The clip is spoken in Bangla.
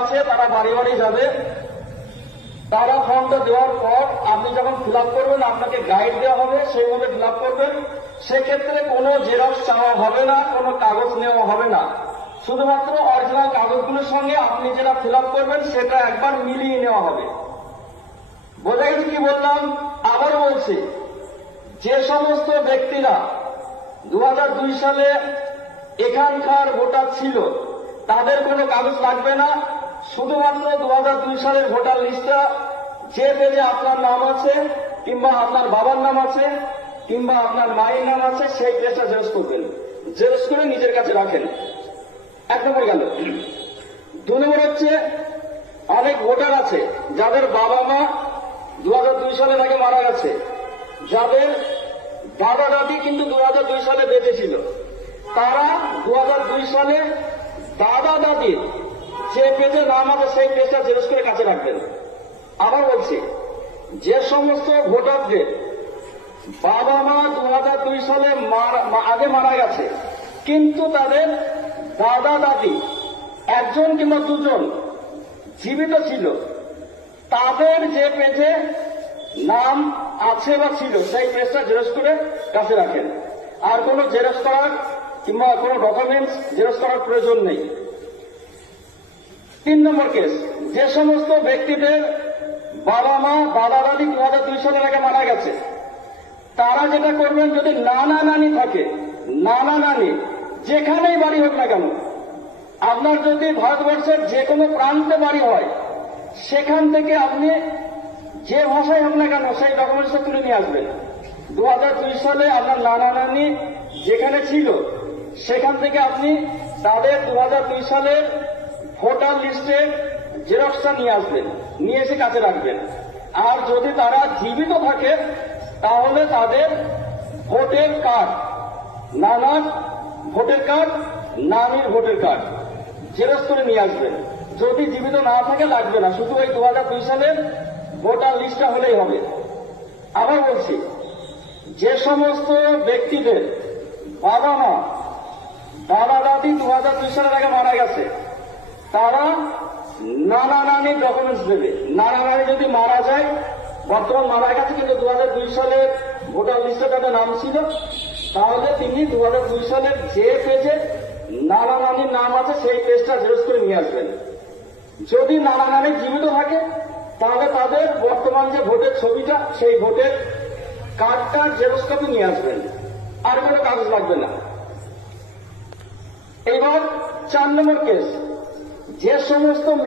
আছে তারা বাড়ি বাড়ি যাবে। তারা ফর্মটা দেওয়ার পর আপনি যখন ফিল আপ করবেন আপনাকে গাইড দেওয়া হবে, সেইভাবে ফিল আপ করবেন। সেক্ষেত্রে কোনো জেরক্স চাওয়া হবে না, কোনো কাগজ নেওয়া হবে না। শুধুমাত্র অরিজিনাল কাগজগুলোর সঙ্গে আপনি যেটা ফিল আপ করবেন সেটা একবার মিলিয়ে নেওয়া হবে। বোঝা গেছে কি বললাম? আবার বলছি, যে সমস্ত ব্যক্তিরা 2002 সালে এখানকার ভোটার ছিল তাদের কোনো কাগজ লাগবে না। শুধুমাত্র 2002 সালের ভোটার লিস্টটা যে পেজে আপনার নাম আছে কিংবা আপনার বাবার নাম আছে কিংবা আপনার মায়ের নাম আছে সেই পেজটা জেরক্স করবেন, জেরক্স করে নিজের কাছে রাখেন। 1 নম্বর গেল। 2 নম্বর হচ্ছে, অনেক ভোটার আছে যাদের বাবা মা 2002 সালের আগে মারা গেছে, যাদের দাদা দাদি কিন্তু 2002 সালে বেঁচে ছিল। তারা 2002 সালে দাদা দাদির যে পেজে নাম আছে সেই পেজটা জেরক্স করে কাছে রাখবেন। আবার বলছি, যে সমস্ত ভোটারদের বাবা মা 2002 সালে আগে মারা গেছে কিন্তু তাদের দাদা দাদি একজন কিংবা দুজন জীবিত ছিল, তাদের যে পেজে নাম আছে বা ছিল সেই পেজটা জেরক্স করে কাছে রাখেন। আর কোনো জেরক্স করার কিংবা কোনো ডকুমেন্টস জেরক্স করার প্রয়োজন নেই। 3 নম্বর কেস, যে সমস্ত ব্যক্তিদের বাবা মা দাদা দাদি 2002 সালের আগে মারা গেছে, তারা যেটা করবেন, যদি নানা নানি থাকে, নানা নানি যেখানেই বাড়ি হোক না কেন, আপনার যদি ভারতবর্ষের যে কোনো প্রান্তে বাড়ি হয়, সেখান থেকে আপনি যে ভাষায় হোক না কেন সেই ডকুমেন্টসটা তুলে নিয়ে আসবেন। 2002 সালে আপনার নানা নানি যেখানে ছিল সেখান থেকে আপনি তাদের 2002 সালের ভোটার লিস্টের জেরক্সটা নিয়ে আসবেন, নিয়ে এসে কাছে রাখবেন। আর যদি তারা জীবিত থাকে তাহলে তাদের ভোটের কার্ড, নানার ভোটের কার্ড, নানির ভোটের কার্ড জেরক্স করে নিয়ে আসবেন। যদি জীবিত না থাকে লাগবে না, শুধু ওই 2002 সালের ভোটার লিস্টটা হলেই হবে। আবার বলছি, যে সমস্ত ব্যক্তিদের বাবা মা দাদা দাদি 2002 সালের আগে মারা গেছে, তারা নানা নানির ডকুমেন্টস দেবে। নানা নানি যদি মারা যায়, বর্তমান মারা গেছে কিন্তু 2002 সালের ভোটার লিস্টে তাদের নাম ছিল, তাহলে তিনি 2002 সালের যে পেজে নানা নানির নাম আছে সেই পেজটা জেরক্স করে নিয়ে আসবেন। যদি নানা নানি জীবিত থাকে তাহলে তাদের বর্তমান যে ভোটের ছবিটা সেই ভোটের কার্ডটা জেরক্স কপি নিয়ে আসবেন, আর কোনো কাগজ লাগবে না। এবার 4 নম্বর কেস, যে সমস্ত